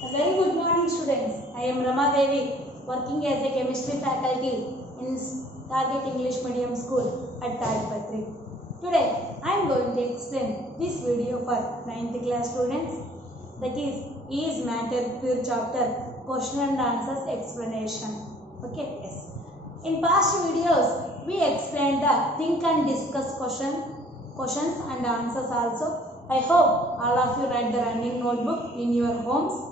A very good morning, students. I am Rama Devi, working as a chemistry faculty in Target English Medium School at Tadpatri. Today, I am going to explain this video for 9th class students. That is Matter Pure Chapter Question and Answers Explanation. Okay, yes. In past videos, we explained the think and discuss questions and answers also. I hope all of you read the running notebook in your homes.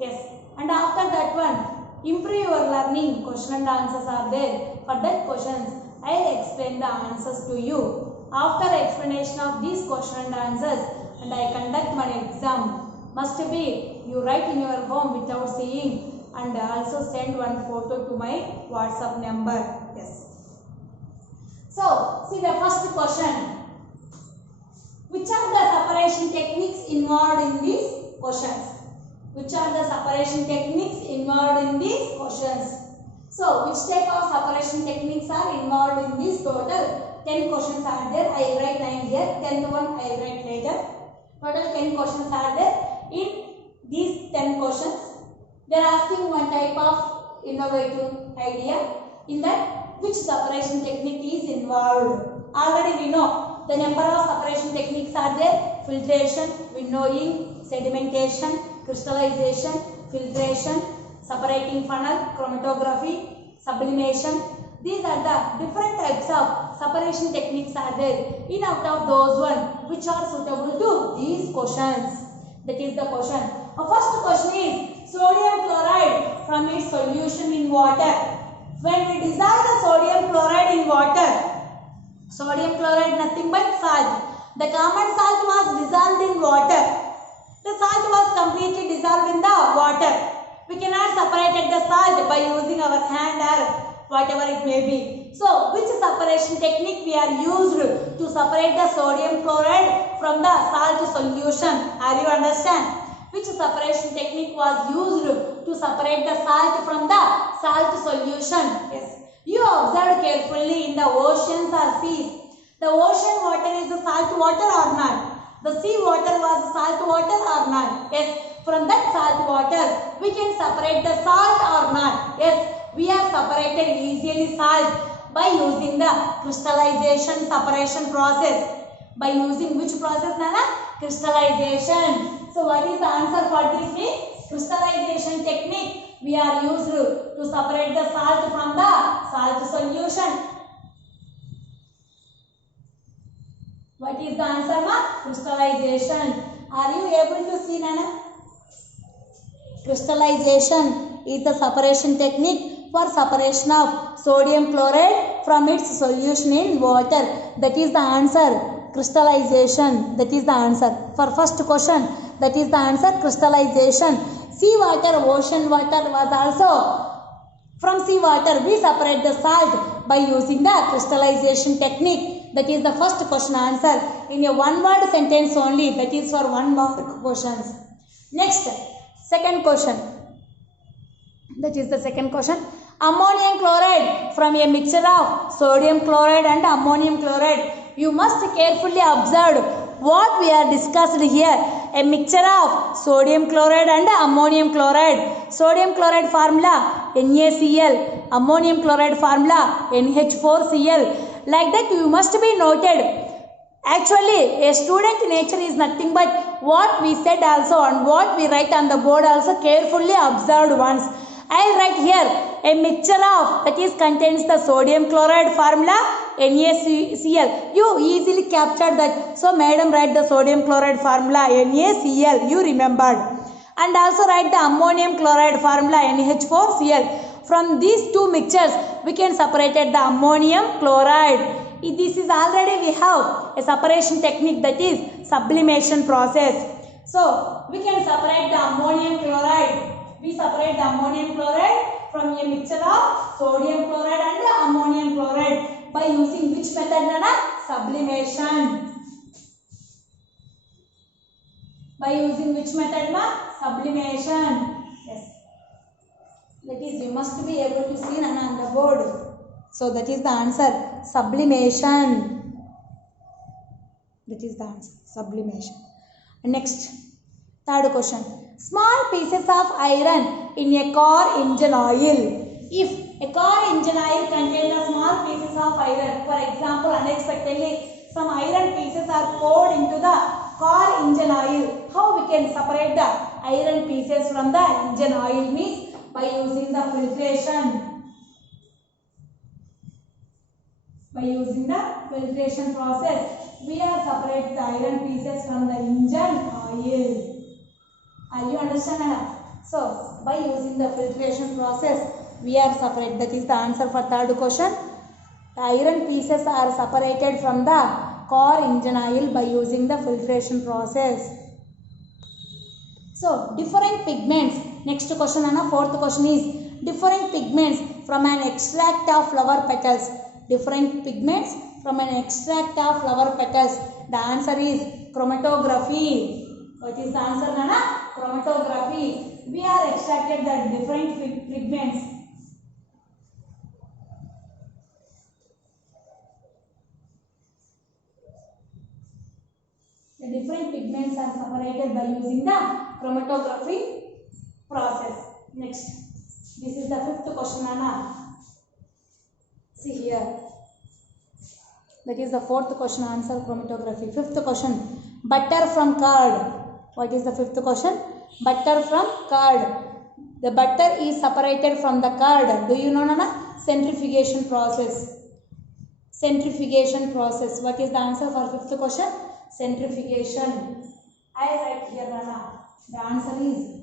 Yes, and after that one, improve your learning. Question and answers are there. For that questions, I will explain the answers to you. After explanation of these question and answers, and I conduct my exam. Must be you write in your home without seeing, and also send one photo to my WhatsApp number. Yes. So, see the first question. Which are the separation techniques involved in these questions? Which are the separation techniques involved in these questions? So, which type of separation techniques are involved in this total? 10 questions are there. I will write 9 here. 10th one I will write later. Total 10 questions are there. In these 10 questions, they are asking one type of innovative idea. In that, which separation technique is involved? Already we know the number of separation techniques are there. Filtration, winnowing, sedimentation, crystallization, filtration, separating funnel, chromatography, sublimation. These are the different types of separation techniques are there. In out of those one, which are suitable to these questions? That is the question. Our first question is sodium chloride from its solution in water. When we dissolve the sodium chloride in water, sodium chloride nothing but salt. The common salt was dissolved in water. The salt was completely dissolved in the water. We cannot separate the salt by using our hand or whatever it may be. So, which separation technique we are used to separate the sodium chloride from the salt solution? Are you understand? Which separation technique was used to separate the salt from the salt solution? Yes. You observed carefully in the oceans or seas. The ocean water is the salt water or not? The sea water was salt water or not? Yes. From that salt water, we can separate the salt or not? Yes. We have separated easily salt by using the crystallization separation process. By using which process, Nana? Crystallization. So, what is the answer for this? Crystallization technique. We are used to separate the salt from the salt solution. What is the answer, ma? Crystallization. Are you able to see, Nana? Crystallization is the separation technique for separation of sodium chloride from its solution in water. That is the answer. Crystallization. That is the answer. For first question, that is the answer. Crystallization. Sea water, ocean water was also. From sea water, we separate the salt by using the crystallization technique. That is the first question answer in a one-word sentence only. That is for 1 mark questions. Next, second question. That is the second question. Ammonium chloride from a mixture of sodium chloride and ammonium chloride. You must carefully observe what we are discussed here. A mixture of sodium chloride and ammonium chloride. Sodium chloride formula NaCl. Ammonium chloride formula NH4Cl. Like that you must be noted. Actually, a student nature is nothing but what we said also and what we write on the board also carefully observed once. I will write here a mixture of, that is contains the sodium chloride formula NaCl. You easily captured that. So, madam write the sodium chloride formula NaCl. You remembered. And also write the ammonium chloride formula NH4Cl. From these two mixtures, we can separate the ammonium chloride. This is already we have a separation technique, that is sublimation process. So, we can separate the ammonium chloride. We separate the ammonium chloride from a mixture of sodium chloride and ammonium chloride by using which method, Nana? Sublimation. By using which method, ma? Sublimation. Yes. That is, you must be able to see, Nana, on the board. So, that is the answer. Sublimation. That is the answer. Sublimation. Next. Third question. Small pieces of iron in a car engine oil. If a car engine oil contains the small pieces of iron, for example, unexpectedly some iron pieces are poured into the car engine oil, how we can separate the iron pieces from the engine oil? Means by using the filtration. By using the filtration process, we are separate the iron pieces from the engine oil. Are you understand? So by using the filtration process, we are separate. That is the answer for third question. The iron pieces are separated from the car engine oil by using the filtration process. So different pigments. Next question and fourth question is different pigments from an extract of flower petals. Different pigments from an extract of flower petals. The answer is chromatography. What is the answer, Nana? Chromatography. We are extracted the different pigments. The different pigments are separated by using the chromatography process. Next, this is the fifth question, Nana. See here. That is the fourth question, answer chromatography. Fifth question, butter from curd. What is the fifth question? Butter from curd. The butter is separated from the curd. Do you know, Nana? Centrifugation process. Centrifugation process. What is the answer for fifth question? Centrifugation. I write here, Nana. The answer is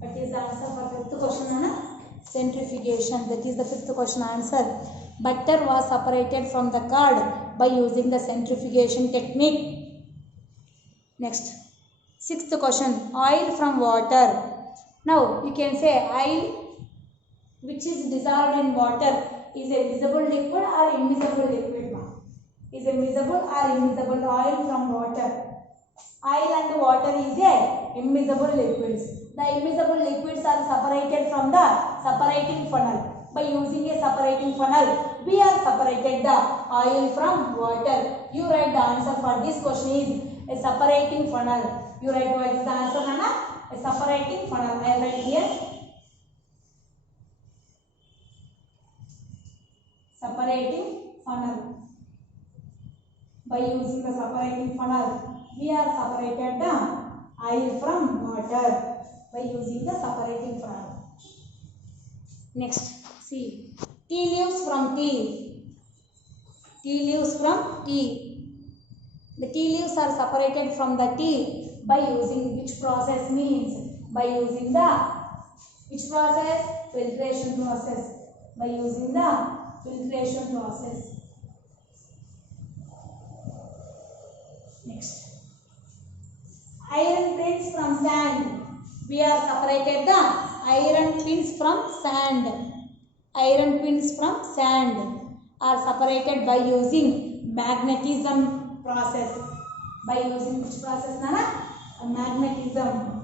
what is the answer for fifth question, Nana? Centrifugation. That is the fifth question answer. Butter was separated from the curd by using the centrifugation technique. Next, sixth question, oil from water. Now you can say oil which is dissolved in water is a visible liquid or invisible liquid. Is a visible or invisible oil from water. Oil and water is a immiscible liquids. The immiscible liquids are separated from the separating funnel. By using a separating funnel, we are separated the oil from water. You write the answer for this question is a separating funnel. You write what is the answer, Nana? A separating funnel. I write here. Separating funnel. By using the separating funnel, we are separated the oil from water by using the separating funnel. Next, see, tea leaves from tea. Tea leaves from tea. The tea leaves are separated from the tea by using which process? Means by using the which process? Filtration process. By using the filtration process. Next, iron pins from sand. We are separated the iron pins from sand. Iron pins from sand are separated by using magnetism process. By using which process, Nana? Magnetism.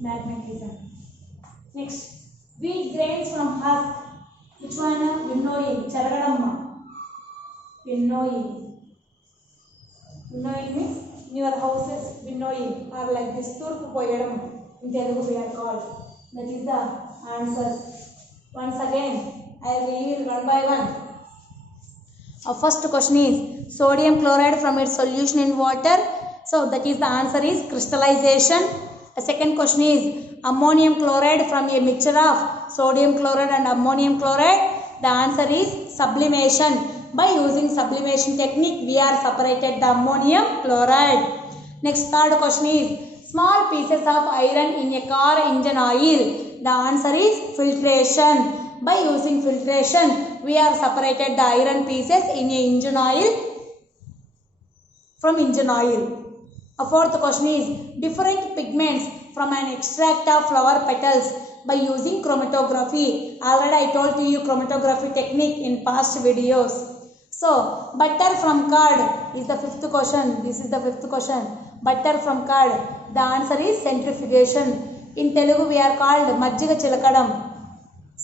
Magnetism. Next, wheat grains from husk. Which one? Winnowing. Charagadamma. Winnowing. Winnowing means in your houses winnowing are like this. Turpu poyadam in Telugu we are called. That is the answer. Once again, I will read one by one. Our first question is sodium chloride from its solution in water. So that is the answer is crystallization. The second question is ammonium chloride from a mixture of sodium chloride and ammonium chloride. The answer is sublimation. By using sublimation technique, we are separated the ammonium chloride. Next, third question is small pieces of iron in a car engine oil. The answer is filtration. By using filtration, we are separated the iron pieces in a engine oil from engine oil. A fourth question is different pigments from an extract of flower petals by using chromatography. Already I told you chromatography technique in past videos. So, butter from curd is the fifth question. This is the fifth question. Butter from curd. The answer is centrifugation. In Telugu we are called Majjiga Chilakadam.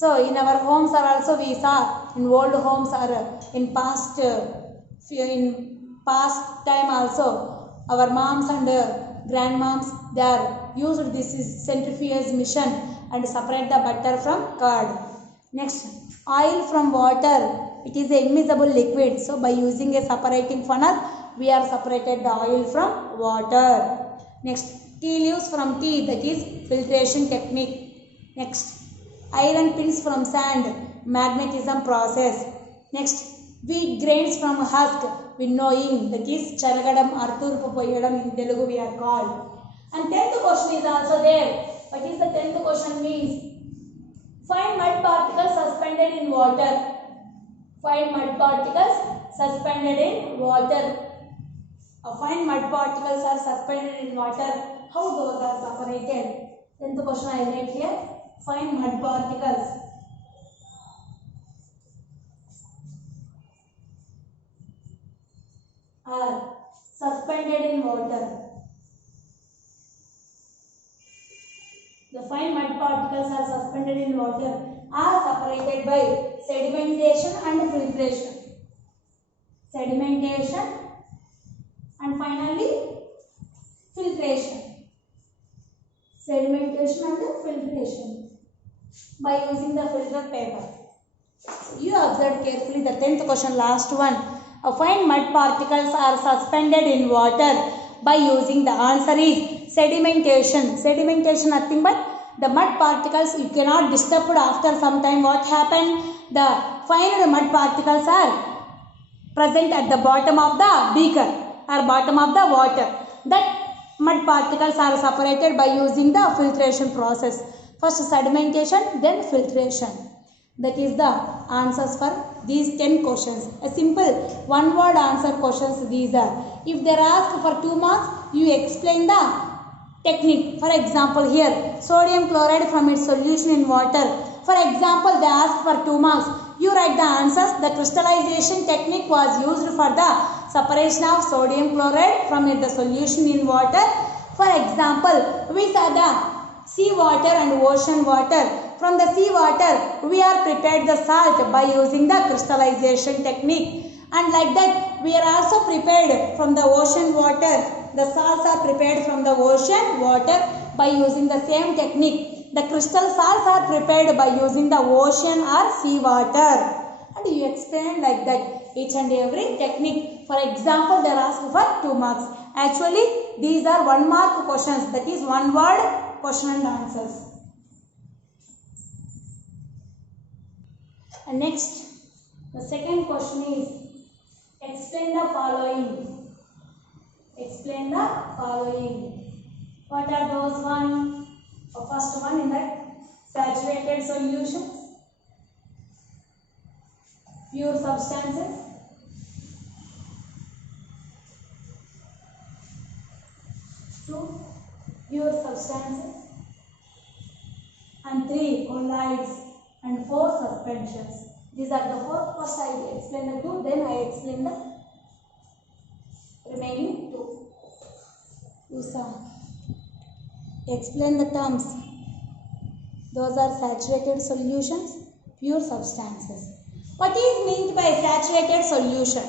So in our homes are also we saw in old homes or in past time also our moms and grandmoms they are used this is centrifuge machine and separate the butter from curd. Next, oil from water, it is a immiscible liquid, so by using a separating funnel we are separated the oil from water. Next, tea leaves from tea, that is filtration technique. Next, iron pins from sand, magnetism process. Next, wheat grains from husk, winnowing, that is charagadam or turpu poyadam in Telugu we are called. And 10th question is also there. What is the 10th question means? Find mud particles suspended in water. Find mud particles suspended in water. Find mud particles are suspended in water. How those are separated? 10th question I write here. Find mud particles. Are suspended in water. The fine mud particles are suspended in water are separated by sedimentation and filtration. Sedimentation and finally filtration. Sedimentation and filtration by using the filter paper. You observe carefully the 10th question, last one. Fine mud particles are suspended in water by using, the answer is sedimentation. Sedimentation nothing but the mud particles you cannot disturb after some time. What happened? The fine mud particles are present at the bottom of the beaker or bottom of the water. That mud particles are separated by using the filtration process. First sedimentation, then filtration. That is the answers for these 10 questions. A simple one word answer questions these are. If they are asked for 2 marks, you explain the technique. For example, here sodium chloride from its solution in water. For example, they ask for 2 marks. You write the answers. The crystallization technique was used for the separation of sodium chloride from the solution in water. For example, we saw the sea water and ocean water. From the sea water, we are prepared the salt by using the crystallization technique. And like that, we are also prepared from the ocean water. The salts are prepared from the ocean water by using the same technique. The crystal salts are prepared by using the ocean or sea water. And you explain like that each and every technique. For example, they are asked for 2 marks. Actually, these are 1 mark questions. That is one word question and answers. And next, the second question is explain the following. Explain the following. What are those one? First one in that saturated solutions, pure substances, two pure substances, and 3 colloids, and 4 suspensions. These are the 4. First I explain the 2, then I explain the remaining 2. Explain the terms. Those are saturated solutions, pure substances. What is meant by saturated solution?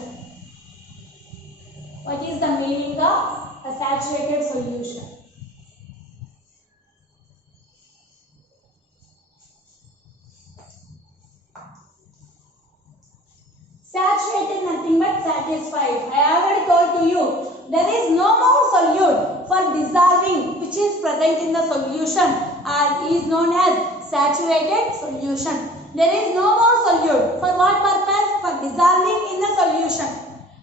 What is the meaning of a saturated solution? Saturated nothing but satisfied. I already told to you there is no more solute for dissolving which is present in the solution or is known as saturated solution. There is no more solute. For what purpose? For dissolving in the solution.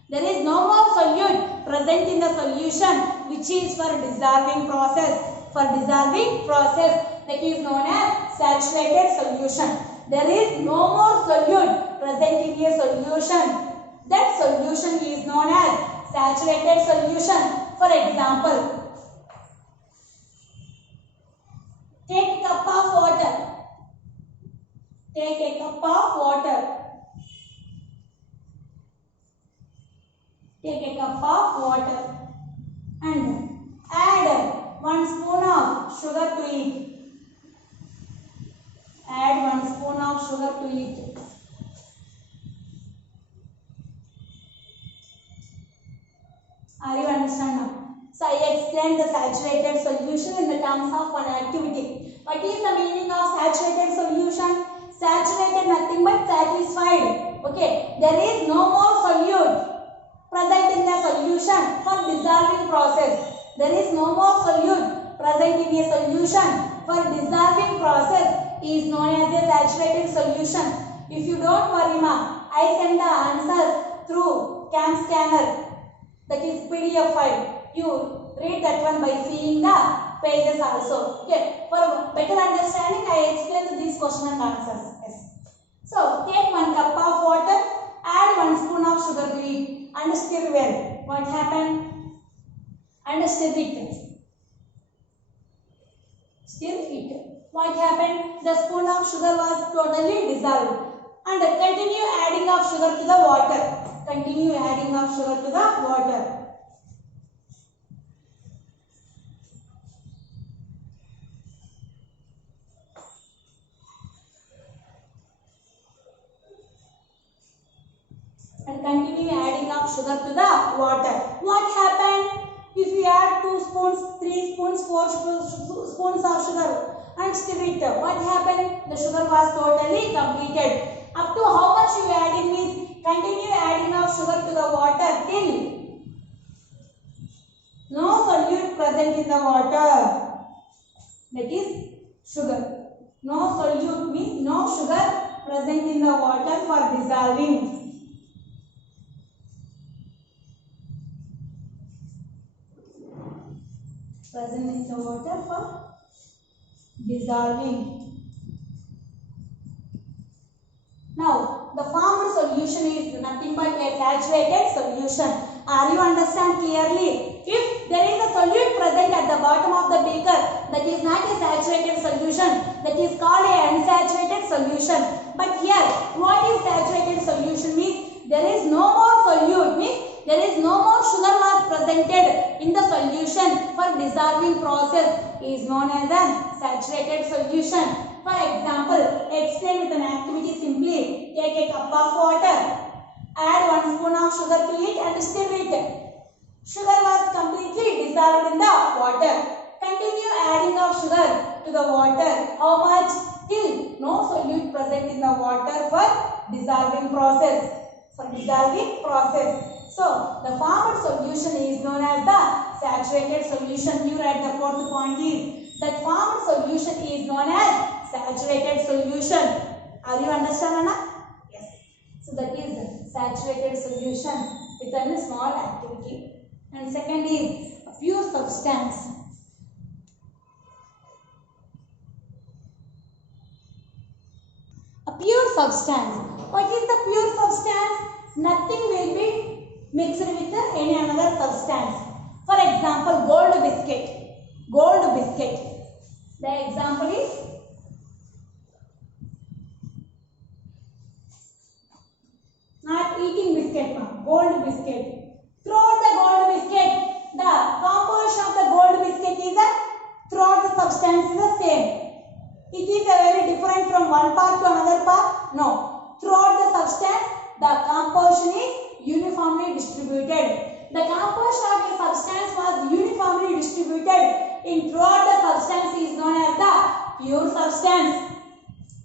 There is no more solute present in the solution which is for dissolving process. For dissolving process, that is known as saturated solution. There is no more solute present in a solution. That solution is known as saturated solution. For example, take a cup of water. Take a cup of water. Take a cup of water and add 1 spoon of sugar to it. sugar to it. Are you understand now? So I explained the saturated solution in the terms of one activity. What is the meaning of saturated solution? Saturated nothing but satisfied. Okay, there is no more solute present in the solution for dissolving process. There is no more solute present in a solution for dissolving process is known as a saturated solution. If you don't worry ma, I send the answers through CAM scanner, that is PDF file. You read that one by seeing the pages also. Okay, for better understanding I explain these question and answers. Yes. So take 1 cup of water, add 1 spoon of sugar to it and stir well. What happened? And stir it. Stir it. What happened? The spoon of sugar was totally dissolved. And continue adding of sugar to the water. Continue adding of sugar to the water. And continue adding of sugar to the water. What happened? If you add 2 spoons, 3 spoons, 4 spoons of sugar and stir it, what happened? The sugar was totally completed. Up to how much you adding means continue adding of sugar to the water till no solute present in the water. That is sugar. No solute means no sugar present in the water for dissolving. Present in the water for dissolving. Now, the formed solution is nothing but a saturated solution. Are you understand clearly? If there is a solute present at the bottom of the beaker, that is not a saturated solution. That is called a unsaturated solution. But here, what is saturated solution means? There is no more solute means there is no more sugar was presented in the solution for dissolving process is known as a saturated solution. For example, explain with an activity simply. Take a cup of water, add 1 spoon of sugar to it and stir it. Sugar was completely dissolved in the water. Continue adding of sugar to the water. How much? Till no solute present in the water for dissolving process. So, the formed solution is known as the saturated solution. You write the 4th point is that formed solution is known as saturated solution. Are you understand, Anna? Yes. So, that is saturated solution. It's a small activity. And second is a pure substance. A pure substance. What is the pure substance? Nothing will be mixed with any another substance. For example, gold biscuit. Gold biscuit. The example is not eating biscuit, gold biscuit. Throughout the gold biscuit, the composition of the gold biscuit is throughout the substance is the same. It is very different from one part to another part? No. Throughout the substance, the composition is uniformly distributed. The composition of a substance was uniformly distributed in throughout the substance is known as the pure substance.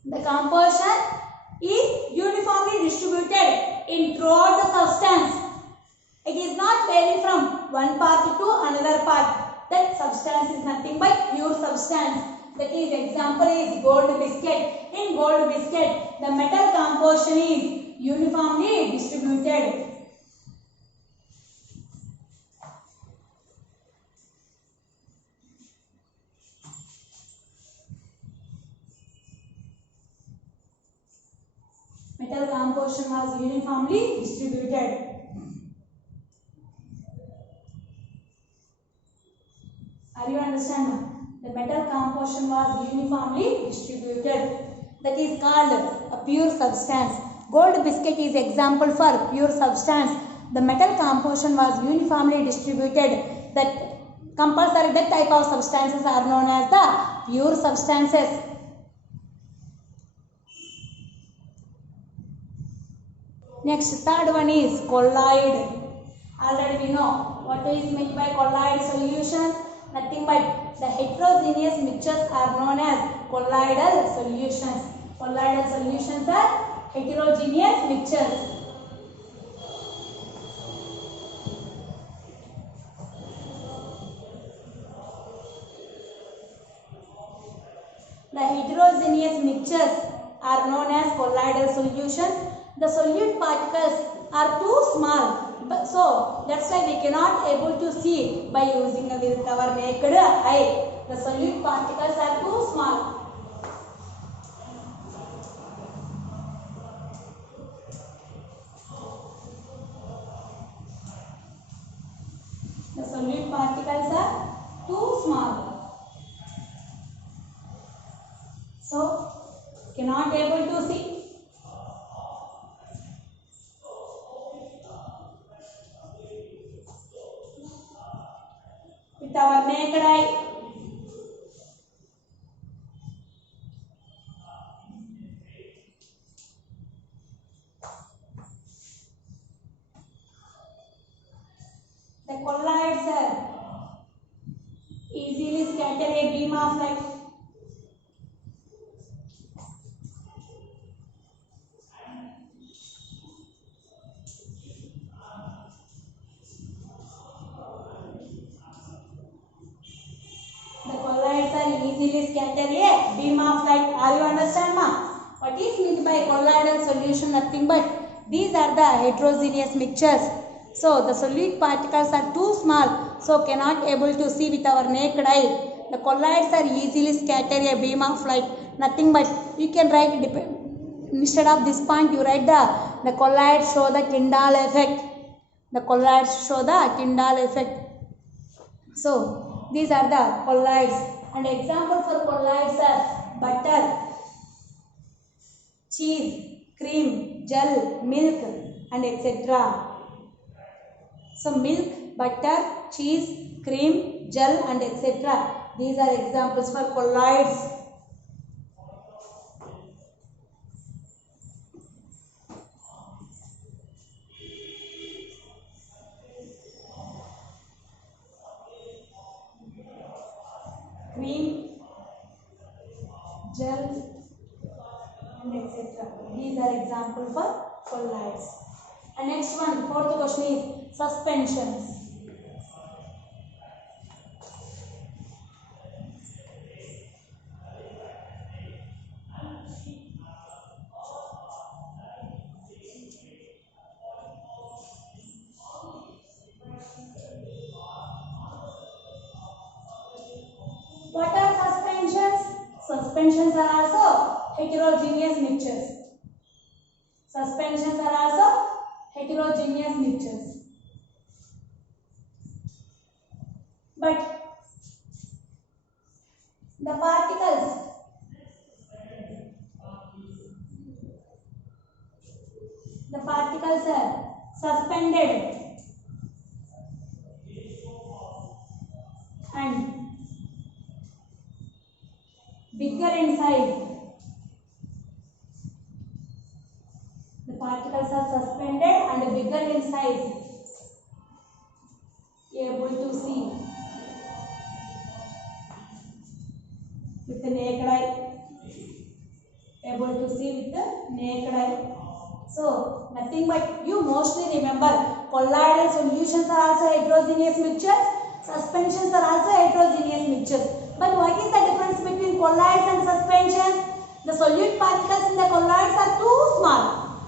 The composition is uniformly distributed in throughout the substance. It is not varying from one part to another part. That substance is nothing but pure substance. That is example is gold biscuit. In gold biscuit, the metal composition is uniformly distributed. Metal composition was uniformly distributed. Are you understand? The metal composition was uniformly distributed. That is called a pure substance. Gold biscuit is example for pure substance. The metal composition was uniformly distributed. That compulsory that type of substances are known as the pure substances. Next, third one is colloid. Already we know what is meant by colloid solution. Nothing but the heterogeneous mixtures are known as colloidal solutions. Colloidal solutions are heterogeneous mixtures. The heterogeneous mixtures are known as colloidal solution. The solute particles are too small, so that's why we cannot able to see by using with our naked eye. The solute particles are too small. The solute particles are too small, so cannot able to see. With our naked eye. The colloids are easily scatter a beam of light. The colloids are easily scatter a beam of light. Are you understand, ma? What is meant by colloidal solution? Nothing but these are the heterogeneous mixtures. So the solute particles are too small, so cannot able to see with our naked eye. The colloids are easily scatter a beam of light. Nothing but you can write instead of this point you write the colloids show the Tyndall effect. The colloids show the Tyndall effect. So these are the colloids, and example for colloids are butter, cheese, cream, gel, milk, and etc. So milk, butter, cheese, cream, gel, and etc. These are examples for colloids. Cream, gel, and etc. These are examples for colloids. And next one, fourth question is suspensions. What are suspensions? Suspensions are also heterogeneous mixtures. Suspensions are also heterogeneous mixtures. But the particles are suspended and bigger in size. The particles are suspended and bigger in size. Able to see with the naked eye. Able to see with the naked eye. So nothing but you mostly remember colloidal solutions are also heterogeneous mixtures. Suspensions are also heterogeneous mixtures. But what is the difference between colloids and suspensions? The solute particles in the colloids are too small.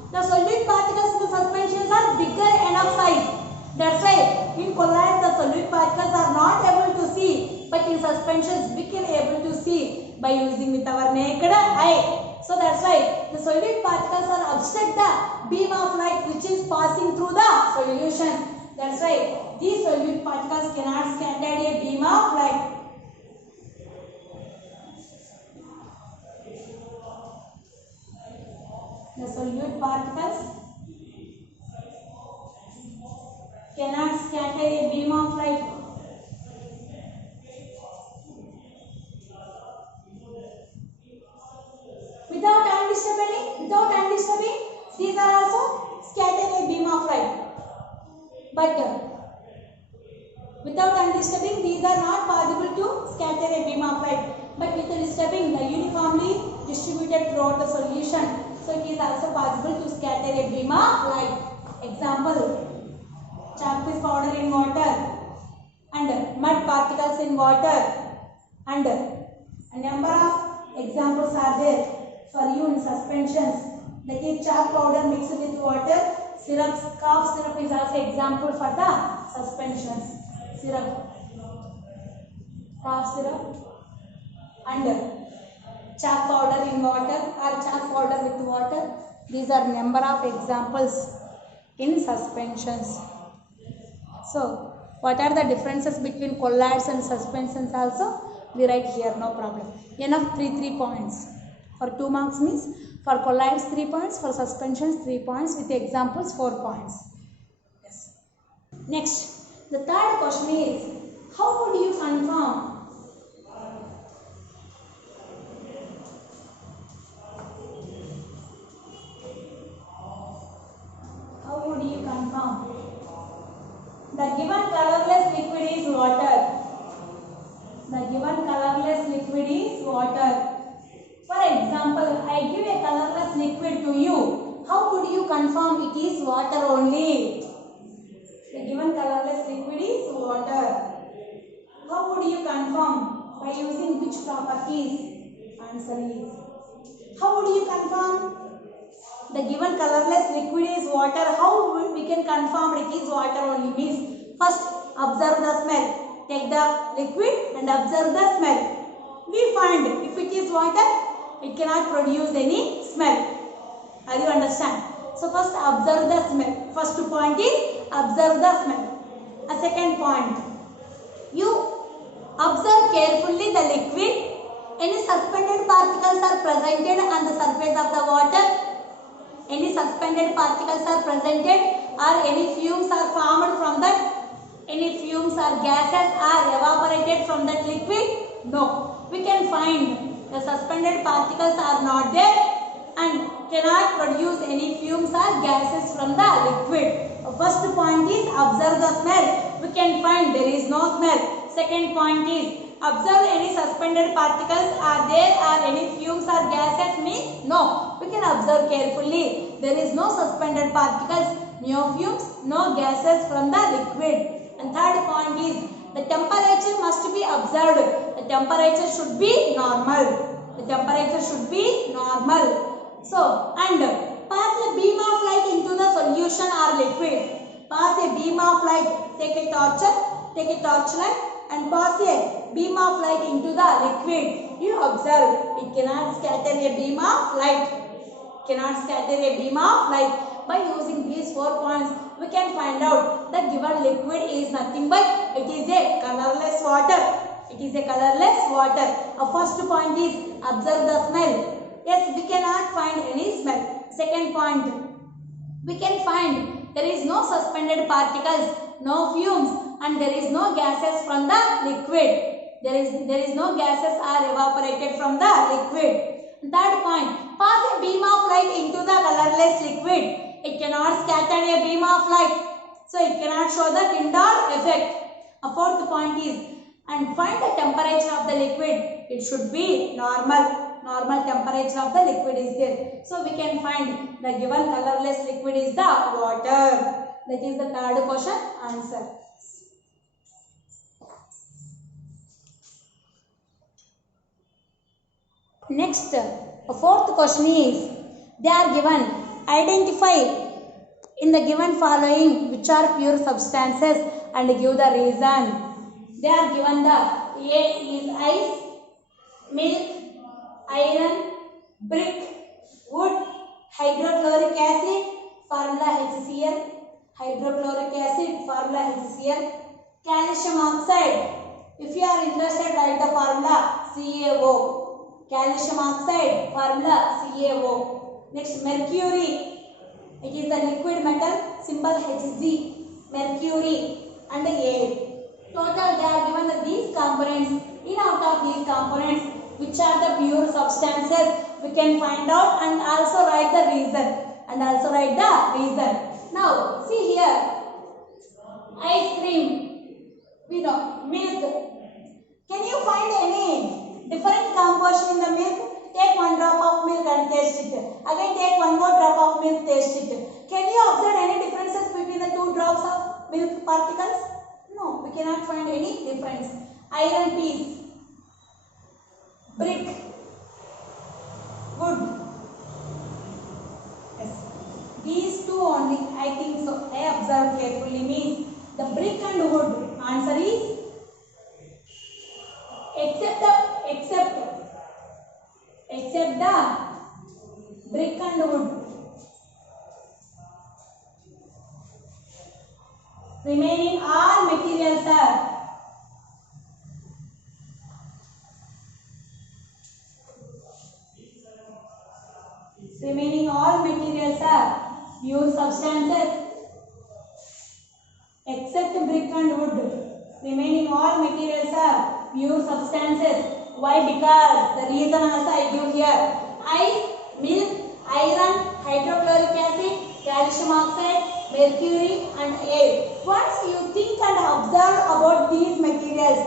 The solute particles in the suspensions are bigger enough size. That's why in colloids the solute particles are not able to see, but in suspensions we can able to see by using with our naked eye. So that's why the solute particles are obstruct the beam of light which is passing through the solution. That's why these solute particles cannot scatter a beam of light. The solute particles cannot scatter a beam of light. Without undisturbing, these are also scatter of light. But without undisturbing, these are not possible to scatter a beam of light. But with the disturbing, the uniformly distributed throughout the solution. So it is also possible to scatter a beam of light. Example, chalk piece powder in water and mud particles in water, and a number of examples are there for you in suspensions. That is chalk powder mixed with water, syrups, cough syrup is also example for the suspensions. Syrup, cough syrup and chalk powder in water or chalk powder with water. These are number of examples in suspensions. So, what are the differences between colloids and suspensions also? We write here, no problem. Enough 3 points. For 2 marks means for colloids 3 points, for suspensions 3 points, with examples 4 points. Yes. Next, the third question is, how would you confirm? How would you confirm? The given colorless liquid is water. The given colorless liquid is water. For example, I give a colorless liquid to you. How would you confirm it is water only? The given colorless liquid is water. How would you confirm? By using which properties? Answer is. How would you confirm? The given colorless liquid is water. How we can confirm it is water only? Means first observe the smell. Take the liquid and observe the smell. We find if it is water, it cannot produce any smell. Are you understand? So first observe the smell. First point is observe the smell. A second point, you observe carefully the liquid. Any suspended particles are presented on the surface of the water. Any suspended particles are presented or any fumes are formed from that. Any fumes or gases are evaporated from that liquid? No. We can find the suspended particles are not there and cannot produce any fumes or gases from the liquid. First point is observe the smell. We can find there is no smell. Second point is observe any suspended particles are there or any fumes or gases means no. We can observe carefully. There is no suspended particles, no fumes, no gases from the liquid. And third point is the temperature must be observed. The temperature should be normal. The temperature should be normal. So, and pass a beam of light into the solution or liquid. Pass a beam of light. Take a torchlight and pass a beam of light into the liquid. You observe, it cannot scatter a beam of light. Cannot scatter a beam of light. By using these 4 points, we can find out the given liquid is nothing but it is a colorless water. It is a colorless water. Our first point is observe the smell. Yes, we cannot find any smell. Second point, we can find there is no suspended particles, no fumes, and there is no gases from the liquid. There is no gases are evaporated from the liquid. Third point, pass a beam of light into the colorless liquid. It cannot scatter a beam of light. So it cannot show the Tyndall effect. A fourth point is, and find the temperature of the liquid. It should be normal. Normal temperature of the liquid is there. So we can find the given colorless liquid is the water. That is the third question answer. Next, a fourth question is, they are given, identify in the given following which are pure substances and give the reason. They are given the A is ice, milk, iron, brick, wood, hydrochloric acid, formula HCl, hydrochloric acid, formula HCl, calcium oxide. If you are interested, write the formula CaO. Calcium oxide, formula CaO. Next, mercury. It is the liquid metal, symbol Hg. Mercury and air. Total, they are given these components. In out of these components, which are the pure substances, we can find out and also write the reason. Now see here, ice cream, we know, milk. Can you find any different composition in the milk? Take one drop of milk and taste it. Again take one more drop of milk, taste it. Can you observe any differences between the two drops of milk particles? No, we cannot find any difference. Iron piece, brick, wood. Yes. These two only, I think so. I observed carefully means the brick and wood. Answer is except the brick and wood. Remaining all materials are pure substances except brick and wood. Remaining all materials are pure substances. Why? Because the reason also I give here. Ice, milk, iron, hydrochloric acid, calcium oxide, mercury and air. Once you think and observe about these materials,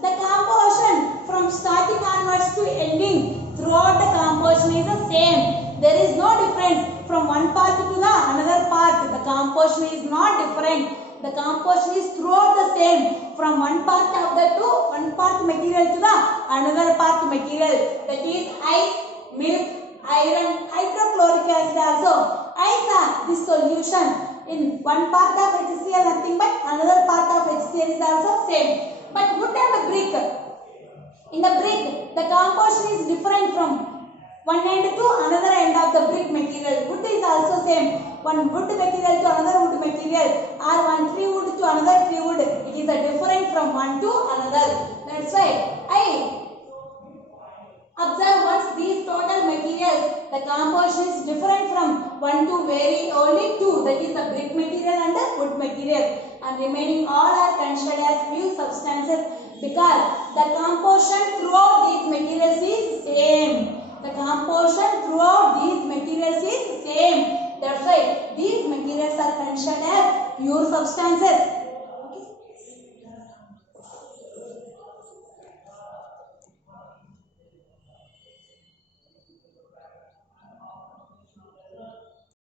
the composition from starting onwards to ending throughout the composition is the same. There is no difference from one part to the another part. The composition is not different. The composition is throughout the same from one part of the to one part material to the another part material. That is ice, milk, iron, hydrochloric acid also. Ice, this solution in one part of HCl nothing but another part of HCl is also same. But wood and brick, in the brick the composition is different from one end to another end of the brick material. Wood is also same. One wood material to another wood material, or one tree wood to another tree wood. It is a different from one to another. That's why I observe once these total materials, the composition is different from one to very only two. That is the brick material and the wood material. And remaining all are considered as pure substances because the composition throughout these materials is same. The composition throughout these materials is same. That's why these materials are considered as pure substances.